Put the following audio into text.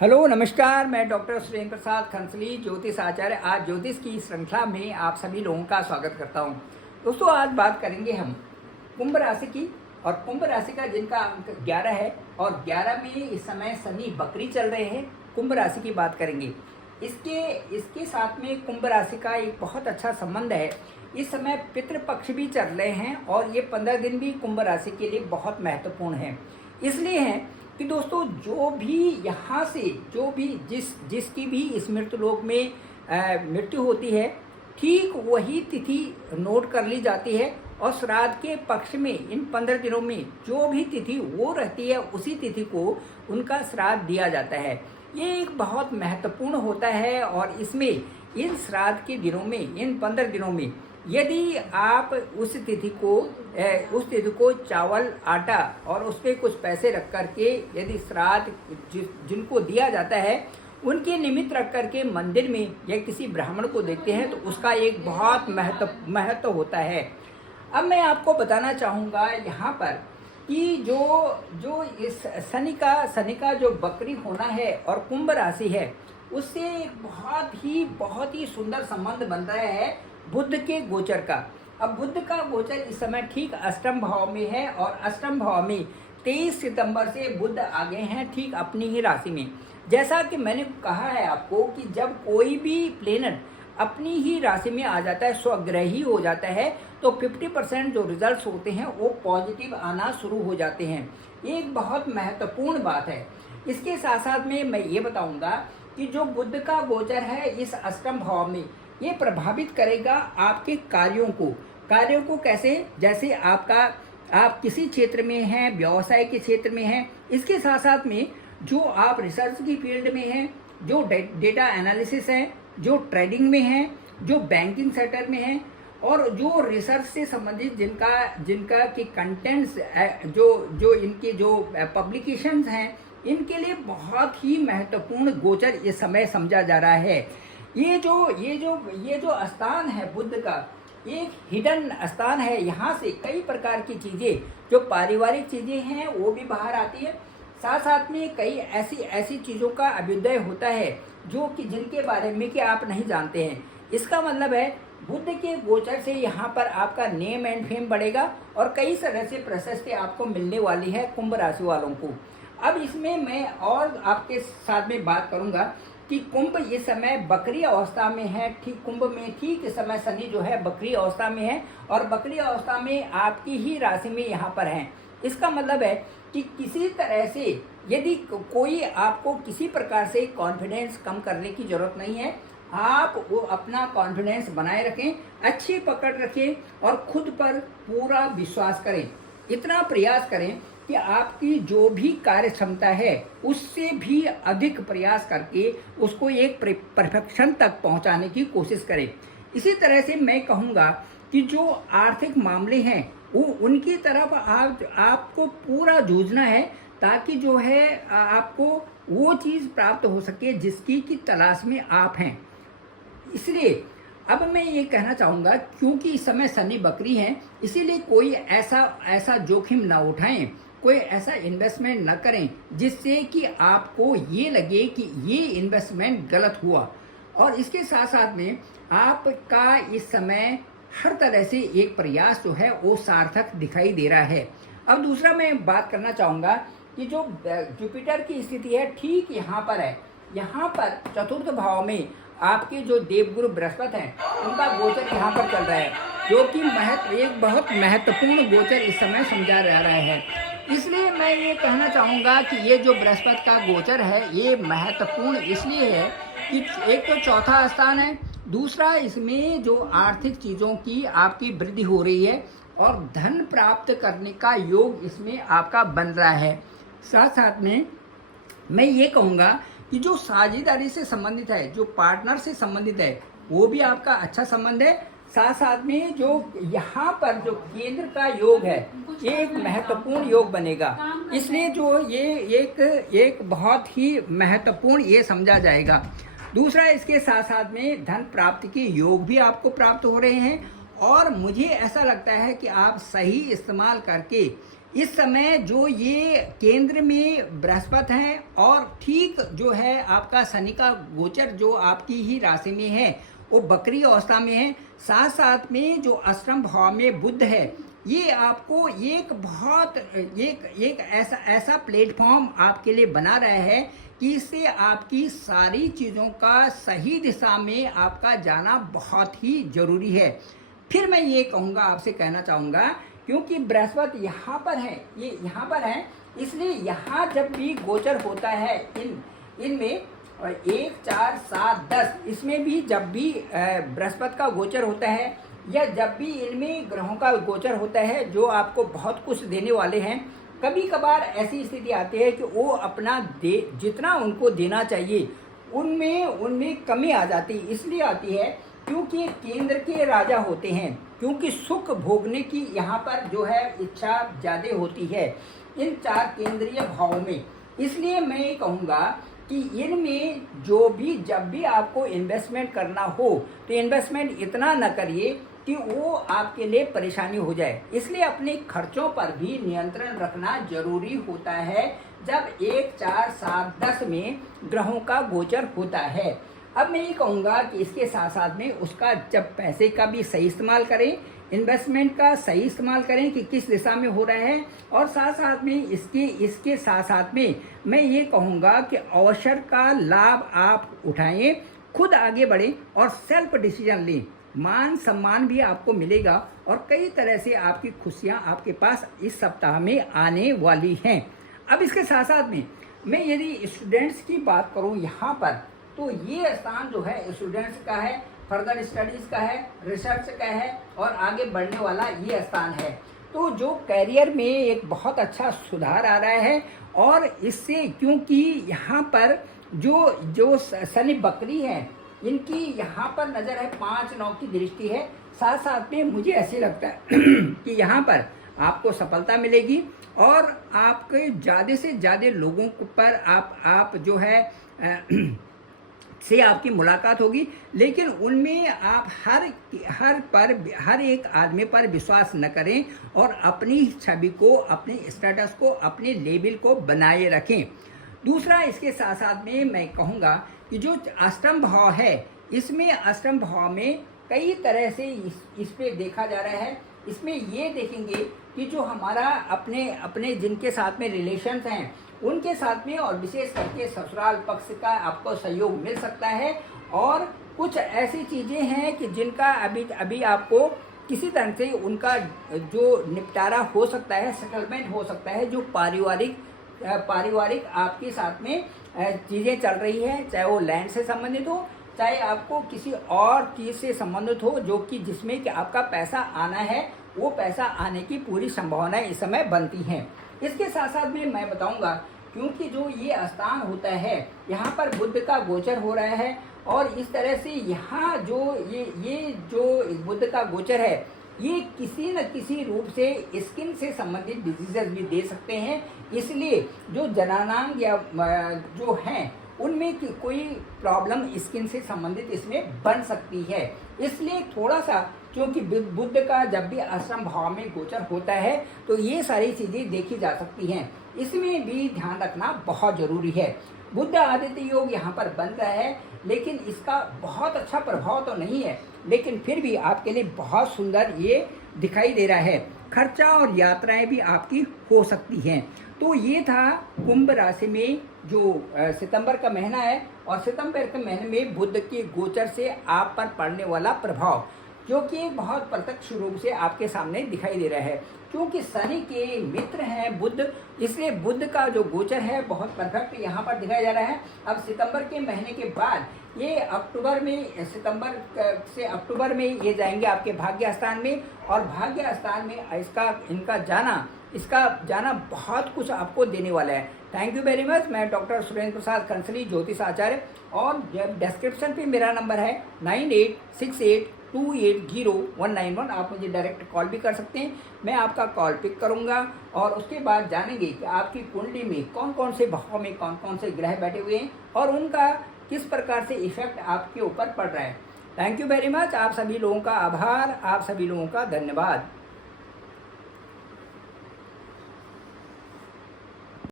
Hello नमस्कार, मैं doctor Surendra Prasad खंसली, ज्योतिष आचार्य। आज ज्योतिष की श्रृंखला में आप सभी लोगों का स्वागत करता हूं। दोस्तों, आज बात करेंगे हम कुंभ राशि की। और कुंभ राशि का जिनका अंक 11 है और 11 में इस समय शनि बकरी चल रहे हैं, कुंभ राशि की बात करेंगे। इसके साथ में कुंभ राशि का एक बहुत अच्छा संबंध है। इस समय पितृपक्ष भी चल रहे हैं और ये 15 दिन भी कुंभ राशि के लिए बहुत महत्वपूर्ण है। इसलिए हैं कि दोस्तों, जो भी यहाँ से जो भी जिसकी भी इस मृत्युलोक में मृत्यु होती है, ठीक वही तिथि नोट कर ली जाती है और श्राद्ध के पक्ष में इन 15 दिनों में जो भी तिथि वो रहती है, उसी तिथि को उनका श्राद्ध दिया जाता है। ये एक बहुत महत्वपूर्ण होता है। और इसमें इन श्राद्ध के दिनों में, इन 15 दिनों में यदि आप उस तिथि को चावल, आटा और उस पर कुछ पैसे रख करके यदि श्राद्ध जिनको दिया जाता है उनके निमित्त रख करके मंदिर में या किसी ब्राह्मण को देते हैं, तो उसका एक बहुत महत्व होता है। अब मैं आपको बताना चाहूँगा यहाँ पर कि जो इस शनि का जो बकरी होना है और कुंभ राशि है, उससे एक बहुत ही सुंदर संबंध बन रहा है बुध के गोचर का। अब बुध का गोचर इस समय ठीक अष्टम भाव में है और अष्टम भाव में 23 सितंबर से बुध आ गए हैं ठीक अपनी ही राशि में। जैसा कि मैंने कहा है आपको कि जब कोई भी प्लेनेट अपनी ही राशि में आ जाता है, स्वग्रही हो जाता है, तो 50% जो रिजल्ट्स होते हैं वो पॉजिटिव आना शुरू हो जाते हैं। ये एक बहुत महत्वपूर्ण बात है। इसके साथ साथ में मैं ये बताऊंगा कि जो बुध का गोचर है इस अष्टम भाव में, ये प्रभावित करेगा आपके कार्यों को कैसे? जैसे आप किसी क्षेत्र में हैं, व्यवसाय के क्षेत्र में हैं, इसके साथ साथ में जो आप रिसर्च की फील्ड में हैं, जो डेटा एनालिसिस है, जो ट्रेडिंग में हैं, जो बैंकिंग सेक्टर में हैं, और जो रिसर्च से संबंधित जिनका के कंटेंट्स जो इनके जो पब्लिकेशंस हैं, इनके लिए बहुत ही महत्वपूर्ण गोचर इस समय समझा जा रहा है। ये जो स्थान है बुध का, एक हिडन स्थान है। यहाँ से कई प्रकार की चीज़ें, जो पारिवारिक चीज़ें हैं वो भी बाहर आती है। साथ साथ में कई ऐसी चीज़ों का अभ्युदय होता है जो कि जिनके बारे में कि आप नहीं जानते हैं। इसका मतलब है बुध के गोचर से यहाँ पर आपका नेम एंड फेम बढ़ेगा और कई तरह से प्रशस्ति आपको मिलने वाली है कुंभ राशि वालों को। अब इसमें मैं और आपके साथ में बात करूँगा कि कुंभ इस समय बकरी अवस्था में है। ठीक कुंभ में ठीक इस समय शनि जो है बकरी अवस्था में है और बकरी अवस्था में आपकी ही राशि में यहाँ पर है। इसका मतलब है कि किसी तरह से यदि कोई आपको किसी प्रकार से कॉन्फिडेंस कम करने की जरूरत नहीं है। आप वो अपना कॉन्फिडेंस बनाए रखें, अच्छी पकड़ रखें और खुद पर पूरा विश्वास करें। इतना प्रयास करें कि आपकी जो भी कार्य क्षमता है उससे भी अधिक प्रयास करके उसको एक परफेक्शन तक पहुंचाने की कोशिश करें। इसी तरह से मैं कहूँगा कि जो आर्थिक मामले हैं वो उनकी तरफ आपको पूरा जूझना है, ताकि जो है आपको वो चीज़ प्राप्त हो सके जिसकी की तलाश में आप हैं। इसलिए अब मैं ये कहना चाहूँगा, क्योंकि इस समय शनि बकरी हैं, इसीलिए कोई ऐसा जोखिम ना उठाएं, कोई ऐसा इन्वेस्टमेंट न करें जिससे कि आपको ये लगे कि ये इन्वेस्टमेंट गलत हुआ। और इसके साथ साथ में आपका इस समय हर तरह से एक प्रयास जो है वो सार्थक दिखाई दे रहा है। अब दूसरा मैं बात करना चाहूँगा कि जो जुपिटर की स्थिति है ठीक यहाँ पर है। यहाँ पर चतुर्थ भाव में आपके जो देवगुरु बृहस्पति हैं उनका गोचर यहाँ पर चल रहा है, जो कि एक बहुत महत्वपूर्ण गोचर इस समय समझा जा रहा है। इसलिए मैं ये कहना चाहूँगा कि ये जो बृहस्पति का गोचर है ये महत्वपूर्ण इसलिए है कि एक तो चौथा स्थान है, दूसरा इसमें जो आर्थिक चीज़ों की आपकी वृद्धि हो रही है और धन प्राप्त करने का योग इसमें आपका बन रहा है। साथ साथ में मैं ये कहूँगा कि जो साझेदारी से संबंधित है, जो पार्टनर से संबंधित है, वो भी आपका अच्छा संबंध है। साथ साथ में जो यहाँ पर जो केंद्र का योग है ये एक महत्वपूर्ण योग बनेगा। इसलिए जो ये एक बहुत ही महत्वपूर्ण ये समझा जाएगा। दूसरा, इसके साथ साथ में धन प्राप्ति के योग भी आपको प्राप्त हो रहे हैं और मुझे ऐसा लगता है कि आप सही इस्तेमाल करके इस समय जो ये केंद्र में बृहस्पति हैं और ठीक जो है आपका शनि का गोचर जो आपकी ही राशि में है वो बकरी अवस्था में है, साथ साथ में जो अष्टम भाव में बुध है, ये आपको एक बहुत एक ऐसा प्लेटफॉर्म आपके लिए बना रहा है कि इससे आपकी सारी चीज़ों का सही दिशा में आपका जाना बहुत ही ज़रूरी है। फिर मैं ये कहूँगा, आपसे कहना चाहूँगा, क्योंकि बृहस्पति यहाँ पर है, ये यहाँ पर है, इसलिए यहाँ जब भी गोचर होता है इनमें 1, 4, 7, 10, इसमें भी जब भी बृहस्पति का गोचर होता है या जब भी इनमें ग्रहों का गोचर होता है जो आपको बहुत कुछ देने वाले हैं, कभी कभार ऐसी स्थिति आती है कि वो अपना जितना उनको देना चाहिए उनमें कमी आ जाती है। इसलिए आती है क्योंकि केंद्र के राजा होते हैं, क्योंकि सुख भोगने की यहाँ पर जो है इच्छा ज़्यादा होती है इन 4 केंद्रीय भावों में। इसलिए मैं ये कहूँगा कि इनमें जब भी आपको इन्वेस्टमेंट करना हो तो इन्वेस्टमेंट इतना न करिए कि वो आपके लिए परेशानी हो जाए। इसलिए अपने खर्चों पर भी नियंत्रण रखना जरूरी होता है जब 1, 4, 7, 10 में ग्रहों का गोचर होता है। अब मैं ये कहूँगा कि इसके साथ साथ में उसका जब पैसे का भी सही इस्तेमाल करें, इन्वेस्टमेंट का सही इस्तेमाल करें कि किस दिशा में हो रहा है, और साथ साथ में इसके साथ साथ में मैं ये कहूँगा कि अवसर का लाभ आप उठाएं, खुद आगे बढ़ें और सेल्फ डिसीजन लें। मान सम्मान भी आपको मिलेगा और कई तरह से आपकी खुशियाँ आपके पास इस सप्ताह में आने वाली हैं। अब इसके साथ साथ में मैं यदि स्टूडेंट्स की बात करूँ यहाँ पर, तो ये स्थान जो है स्टूडेंट्स का है, फर्दर स्टडीज़ का है, रिसर्च का है और आगे बढ़ने वाला ये स्थान है। तो जो करियर में एक बहुत अच्छा सुधार आ रहा है, और इससे क्योंकि यहाँ पर जो शनि बकरी है इनकी यहाँ पर नज़र है 5, 9 की दृष्टि है। साथ साथ में मुझे ऐसे लगता है कि यहाँ पर आपको सफलता मिलेगी और आपके ज़्यादा से ज़्यादा लोगों पर आप जो है से आपकी मुलाकात होगी, लेकिन उनमें आप हर एक आदमी पर विश्वास न करें और अपनी छवि को, अपने स्टेटस को, अपने लेवल को बनाए रखें। दूसरा, इसके साथ साथ में मैं कहूँगा कि जो अष्टम भाव है, इसमें अष्टम भाव में कई तरह से इस पे देखा जा रहा है। इसमें ये देखेंगे कि जो हमारा अपने जिनके साथ में रिलेशंस हैं उनके साथ में, और विशेष करके ससुराल पक्ष का आपको सहयोग मिल सकता है, और कुछ ऐसी चीज़ें हैं कि जिनका अभी आपको किसी तरह से उनका जो निपटारा हो सकता है, सेटलमेंट हो सकता है, जो पारिवारिक आपके साथ में चीज़ें चल रही है, चाहे वो लैंड से संबंधित हो, चाहे आपको किसी और चीज़ से संबंधित हो, जो कि जिसमें कि आपका पैसा आना है, वो पैसा आने की पूरी संभावनाएं इस समय बनती हैं। इसके साथ साथ में मैं बताऊंगा, क्योंकि जो ये स्थान होता है यहाँ पर बुध का गोचर हो रहा है, और इस तरह से यहाँ जो ये जो बुध का गोचर है ये किसी न किसी रूप से स्किन से संबंधित डिजीजेस भी दे सकते हैं। इसलिए जो जनानांग या जो हैं उनमें कोई प्रॉब्लम स्किन से संबंधित इसमें बन सकती है। इसलिए थोड़ा सा, क्योंकि बुध का जब भी अष्टम भाव में गोचर होता है तो ये सारी चीज़ें देखी जा सकती हैं, इसमें भी ध्यान रखना बहुत ज़रूरी है। बुध आदित्य योग यहाँ पर बन रहा है, लेकिन इसका बहुत अच्छा प्रभाव तो नहीं है, लेकिन फिर भी आपके लिए बहुत सुंदर ये दिखाई दे रहा है। खर्चा और यात्राएं भी आपकी हो सकती हैं। तो ये था कुंभ राशि में जो सितंबर का महीना है, और सितंबर के महीने में बुध के गोचर से आप पर पड़ने वाला प्रभाव, जो कि बहुत प्रत्यक्ष रूप से आपके सामने दिखाई दे रहा है। क्योंकि शनि के मित्र हैं बुध, इसलिए बुध का जो गोचर है बहुत परफेक्ट यहाँ पर दिखाया जा रहा है। अब सितंबर के महीने के बाद ये सितंबर से अक्टूबर में ये जाएंगे आपके भाग्य स्थान में, और भाग्य स्थान में इसका जाना बहुत कुछ आपको देने वाला है। Thank you very much. मैं डॉक्टर सुरेंद्र प्रसाद खंसली, ज्योतिष आचार्य, और डिस्क्रिप्शन पे मेरा नंबर है 9868280191। आप मुझे डायरेक्ट कॉल भी कर सकते हैं, मैं आपका कॉल पिक करूंगा, और उसके बाद जानेंगे कि आपकी कुंडली में कौन कौन से भाव में कौन कौन से ग्रह बैठे हुए हैं और उनका किस प्रकार से इफेक्ट आपके ऊपर पड़ रहा है। Thank you very much. आप सभी लोगों का आभार, आप सभी लोगों का धन्यवाद।